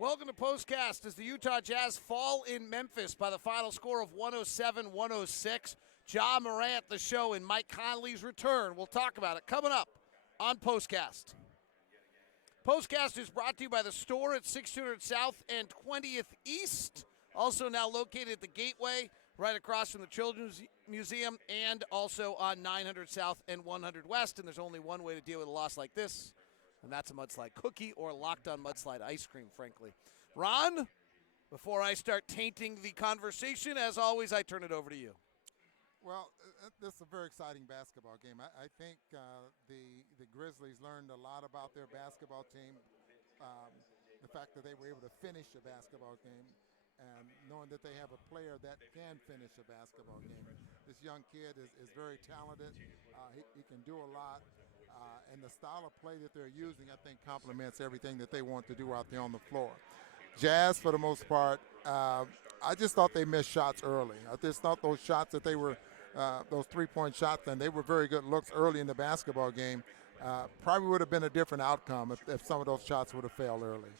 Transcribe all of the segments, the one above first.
Welcome to POSTCAST as the Utah Jazz fall in Memphis by the final score of 107-106. Ja Morant, the show, and Mike Conley's return. We'll talk about it coming up on POSTCAST. POSTCAST is brought to you by the store at 600 South and 20th East. Also now located at the Gateway, right across from the Children's Museum, and also on 900 South and 100 West. And there's only one way to deal with a loss like this, and that's a mudslide cookie or locked-on mudslide ice cream, frankly. Ron, before I start tainting the conversation, as always, I turn it over to you. Well, this is a very exciting basketball game. I think the Grizzlies learned a lot about their basketball team, the fact that they were able to finish a basketball game, and knowing that they have a player that can finish a basketball game. This young kid is very talented. He can do a lot. And the style of play that they're using, I think, complements everything that they want to do out there on the floor. Jazz, for the most part, I just thought they missed shots early. I just thought those shots that they were, those three-point shots, and they were very good looks early in the basketball game. Probably would have been a different outcome if some of those shots would have failed early.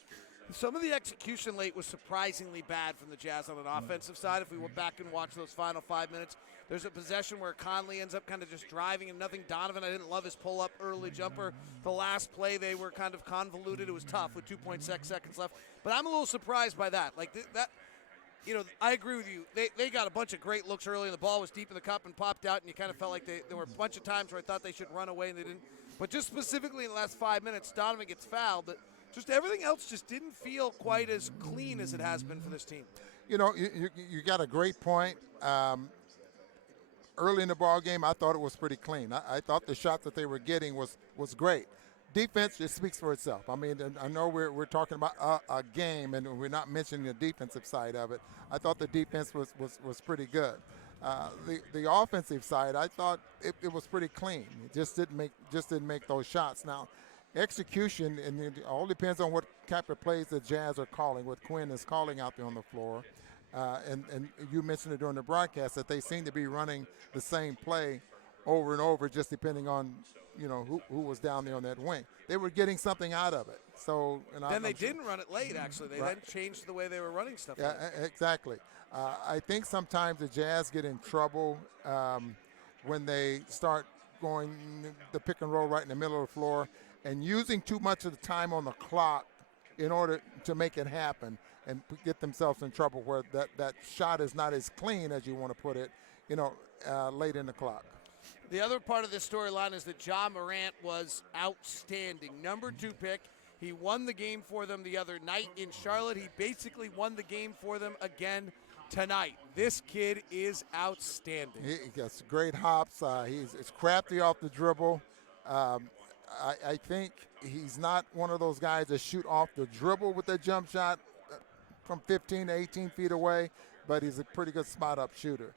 Some of the execution late was surprisingly bad from the Jazz on an offensive side. If we went back and watched those final 5 minutes, there's a possession where Conley ends up kind of just driving and nothing. Donovan, I didn't love his pull-up early jumper. The last play, they were kind of convoluted. It was tough with 2.6 seconds left. But I'm a little surprised by that. Like that, you know, I agree with you. They got a bunch of great looks early, and the ball was deep in the cup and popped out, and you kind of felt like there were a bunch of times where I thought they should run away, and they didn't. But just specifically in the last 5 minutes, Donovan gets fouled. But just everything else just didn't feel quite as clean as it has been for this team. You know, you got a great point. Early in the ball game, I thought it was pretty clean. I thought the shot that they were getting was great. Defense just speaks for itself. I mean, I know we're talking about a game, and we're not mentioning the defensive side of it. I thought the defense was pretty good. The offensive side, I thought it was pretty clean. It just didn't make those shots. Now, execution, and it all depends on what type of plays the Jazz are calling, what Quinn is calling out there on the floor. And you mentioned it during the broadcast that they seem to be running the same play over and over, just depending on, you know, who was down there on that wing. They were getting something out of it. So then they didn't run it late, actually. They then changed the way they were running stuff. Yeah, exactly. I think sometimes the Jazz get in trouble when they start going the pick and roll right in the middle of the floor and using too much of the time on the clock in order to make it happen and get themselves in trouble where that shot is not as clean as you want to put it, you know, late in the clock. The other part of this storyline is that Ja Morant was outstanding. Number 2 pick. He won the game for them the other night in Charlotte. He basically won the game for them again tonight. This kid is outstanding. He gets great hops. He's crafty off the dribble. I think he's not one of those guys that shoot off the dribble with a jump shot from 15 to 18 feet away, but he's a pretty good spot-up shooter.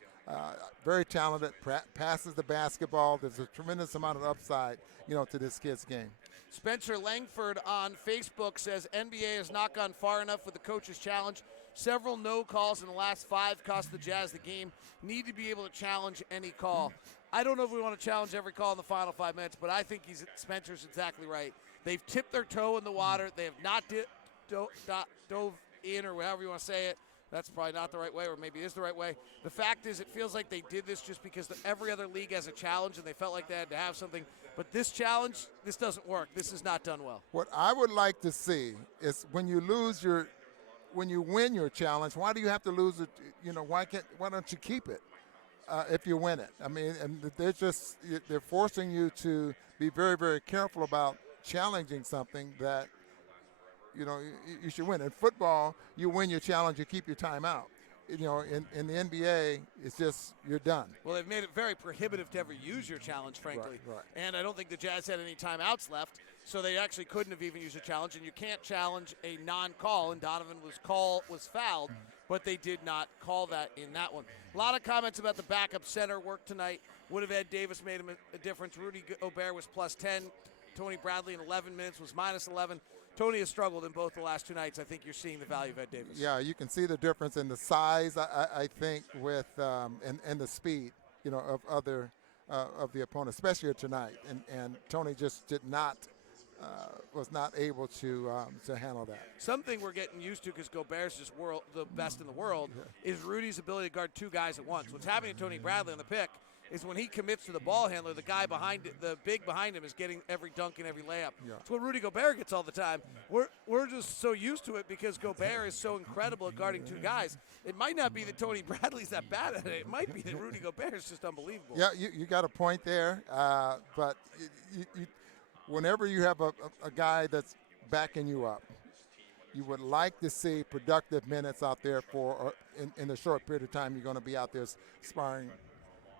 Very talented, passes the basketball. There's a tremendous amount of upside, you know, to this kid's game. Spencer Langford on Facebook says NBA has not gone far enough with the coach's challenge. Several no calls in the last 5 cost the Jazz the game. Need to be able to challenge any call. I don't know if we want to challenge every call in the final 5 minutes, but I think Spencer's exactly right. They've tipped their toe in the water. They have not dove in, or however you want to say it. That's probably not the right way, or maybe it is the right way. The fact is, it feels like they did this just because every other league has a challenge, and they felt like they had to have something. But this challenge, this doesn't work. This is not done well. What I would like to see is when you win your challenge, why do you have to lose it? You know, why don't you keep it if you win it? I mean, and they're forcing you to be very, very careful about challenging something that, you know, you should win. In football, you win your challenge, you keep your timeout. You know, in the NBA, it's just you're done. Well, they've made it very prohibitive to ever use your challenge, frankly. Right. And I don't think the Jazz had any timeouts left, so they actually couldn't have even used a challenge. And you can't challenge a non-call, and Donovan was fouled, but they did not call that in that one. A lot of comments about the backup center work tonight. Would have Ed Davis made him a difference? Rudy Gobert was plus 10. Tony Bradley in 11 minutes was minus 11. Tony has struggled in both the last 2 nights. I think you're seeing the value of Ed Davis. Yeah, you can see the difference in the size, I think, with and the speed, you know, of the opponent, especially tonight. And Tony just did not was not able to handle that. Something we're getting used to because Gobert's just the best in the world is Rudy's ability to guard two guys at once. What's happening to Tony Bradley on the pick is when he commits to the ball handler, the guy the big behind him is getting every dunk and every layup. Yeah. It's what Rudy Gobert gets all the time. We're just so used to it because Gobert is so incredible at guarding two guys. It might not be that Tony Bradley's that bad at it. It might be that Rudy Gobert is just unbelievable. Yeah, you got a point there, but whenever you have a guy that's backing you up, you would like to see productive minutes out there in the short period of time you're going to be out there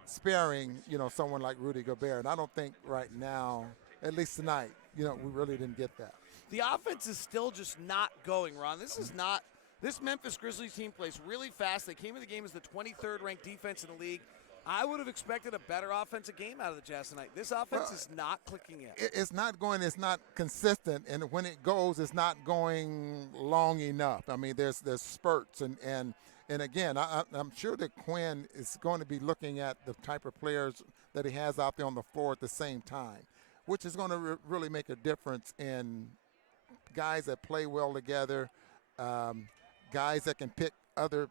sparing, someone like Rudy Gobert. And I don't think right now, at least tonight, we really didn't get that. The offense is still just not going, Ron. This Memphis Grizzlies team plays really fast. They came in the game as the 23rd ranked defense in the league. I would have expected a better offensive game out of the Jazz tonight. This offense is not clicking yet. It's not going. It's not consistent, and when it goes, it's not going long enough. I mean, there's spurts, and again, I'm sure that Quinn is going to be looking at the type of players that he has out there on the floor at the same time, which is going to really make a difference in guys that play well together, guys that can pick other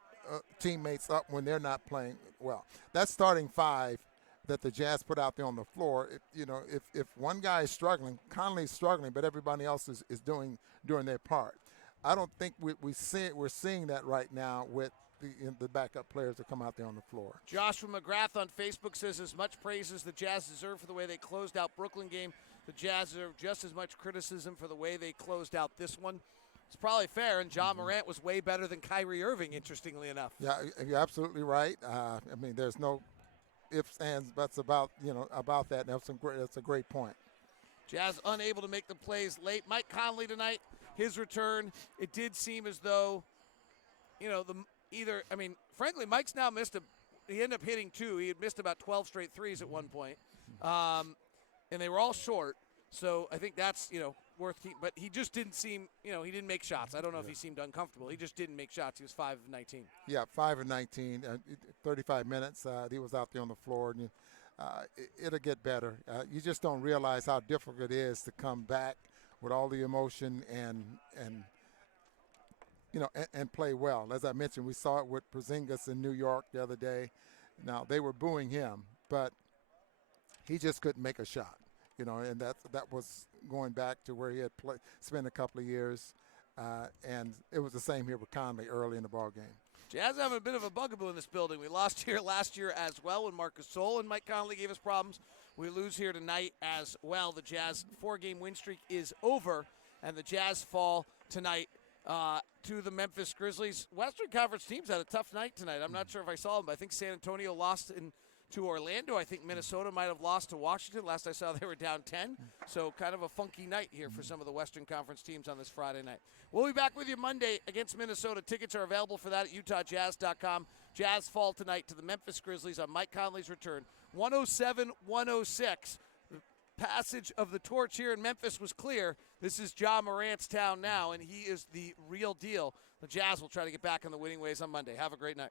teammates up when they're not playing well. That starting five that the Jazz put out there on the floor, if one guy is struggling, Conley's struggling, but everybody else is doing their part. I don't think we're seeing that right now with the backup players that come out there on the floor. Joshua McGrath on Facebook says, as much praise as the Jazz deserve for the way they closed out Brooklyn game, the Jazz deserve just as much criticism for the way they closed out this one. It's probably fair, and Ja Morant was way better than Kyrie Irving, interestingly enough. Yeah, you're absolutely right. I mean, there's no ifs, ands, buts about that. That's a great point. Jazz unable to make the plays late. Mike Conley tonight, his return, it did seem as though, frankly, Mike's now he ended up hitting two. He had missed about 12 straight threes at one point, and they were all short. So I think that's, worth keeping. But he just didn't seem, he didn't make shots. I don't know if he seemed uncomfortable. He just didn't make shots. He was 5 of 19. Yeah, 5 of 19, 35 minutes. He was out there on the floor. And it'll get better. You just don't realize how difficult it is to come back with all the emotion and play well. As I mentioned, we saw it with Porzingis in New York the other day. Now, they were booing him, but he just couldn't make a shot. And that was going back to where he had spent a couple of years, and it was the same here with Conley early in the ball game. Jazz having a bit of a bugaboo in this building. We lost here last year as well when Marcus Gasol and Mike Conley gave us problems. We lose here tonight as well. The Jazz 4-game win streak is over, and the Jazz fall tonight to the Memphis Grizzlies. Western Conference teams had a tough night tonight. I'm not sure if I saw them, but I think San Antonio lost to Orlando. I think Minnesota might have lost to Washington. Last I saw, they were down 10. So kind of a funky night here for some of the Western Conference teams on this Friday night. We'll be back with you Monday against Minnesota. Tickets are available for that at UtahJazz.com. Jazz fall tonight to the Memphis Grizzlies on Mike Conley's return. 107-106. The passage of the torch here in Memphis was clear. This is Ja Morant's town now, and he is the real deal. The Jazz will try to get back on the winning ways on Monday. Have a great night.